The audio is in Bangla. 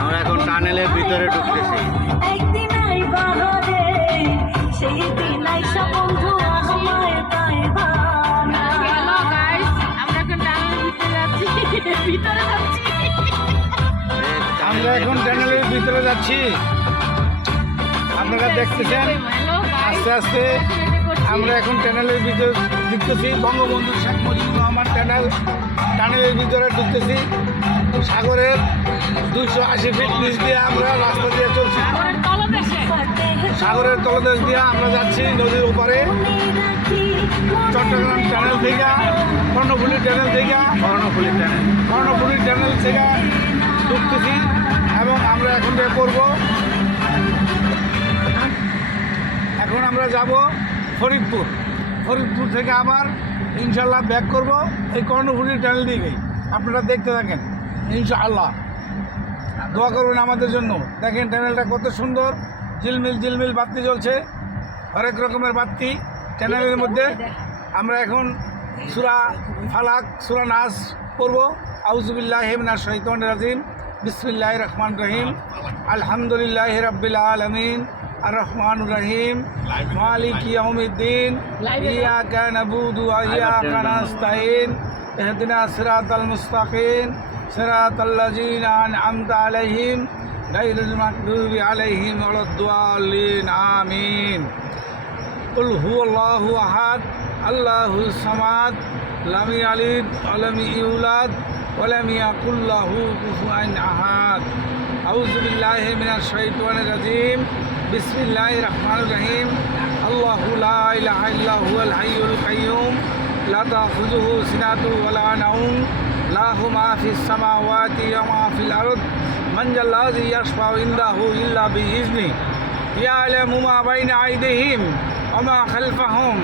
আমরা এখন টানেলের ভিতরে ঢুকতেছি আমরা এখন টানেলের ভিতরে যাচ্ছি। আপনারা দেখতেছেন আস্তে আস্তে আমরা এখন টানেলের ভিতরে ঢুকতেছি। বঙ্গবন্ধু শেখ মুজিবুর রহমান টানেল টানেলের ভিতরে ঢুকতেছি। সাগরের দুইশো আশি ফিট নিচ দিয়ে আমরা রাস্তা দিয়ে চলছি। সাগরের তলদেশ দিয়ে আমরা যাচ্ছি নদীর ওপারে চট্টগ্রাম টানেল থেকে কর্ণফুলি টানেল থেকে কর্ণফুলি টানেল কর্ণফুলি টানেল থেকে ঢুকতেছি এবং আমরা এখন বের করব। এখন আমরা যাব ফরিদপুর। ফরিদপুর থেকে আবার ইনশাল্লাহ ব্যাক করব। এই কর্ণফুলি টানেল দিকেই আপনারা দেখতে থাকেন। ইনশাআল্লাহ। দোয়া করবেন আমাদের জন্য। দেখেন টানেলটা কত সুন্দর। ঝিলমিল ঝিলমিল বাতি জ্বলছে। হরেক রকমের বাতি টানেলের মধ্যে। আমরা এখন সুরা ফালাক, সুরা নাচ করব আউজুবিল্লাহ হেমনা শৈতন রাজিম। বিসমিল্লাহ রহমান রহিম। আলহামদুলিল্লাহ রব্বিল আলমিন। আর রহমান রহিম মালিক ইয়াউমিদ্দিন ইয়াকা নাবুদু ওয়া ইয়াকা নাস্তাইন اهدنا صراط المستقيم صراط الذين أنعمت عليهم غير المغضوب عليهم ولا الضالين آمين قل هو الله أحد الله الصمد لم يلد ولم يولد ولم يكن له كفوا أحد أعوذ بالله من الشيطان الرجيم بسم الله الرحمن الرحيم الله لا إله إلا هو الحي القيوم لا تأخذه سنة ولا نوم له ما في السماوات وما في الأرض من ذا الذي يشفع عنده إلا بإذنه يعلم ما بين أيديهم وما خلفهم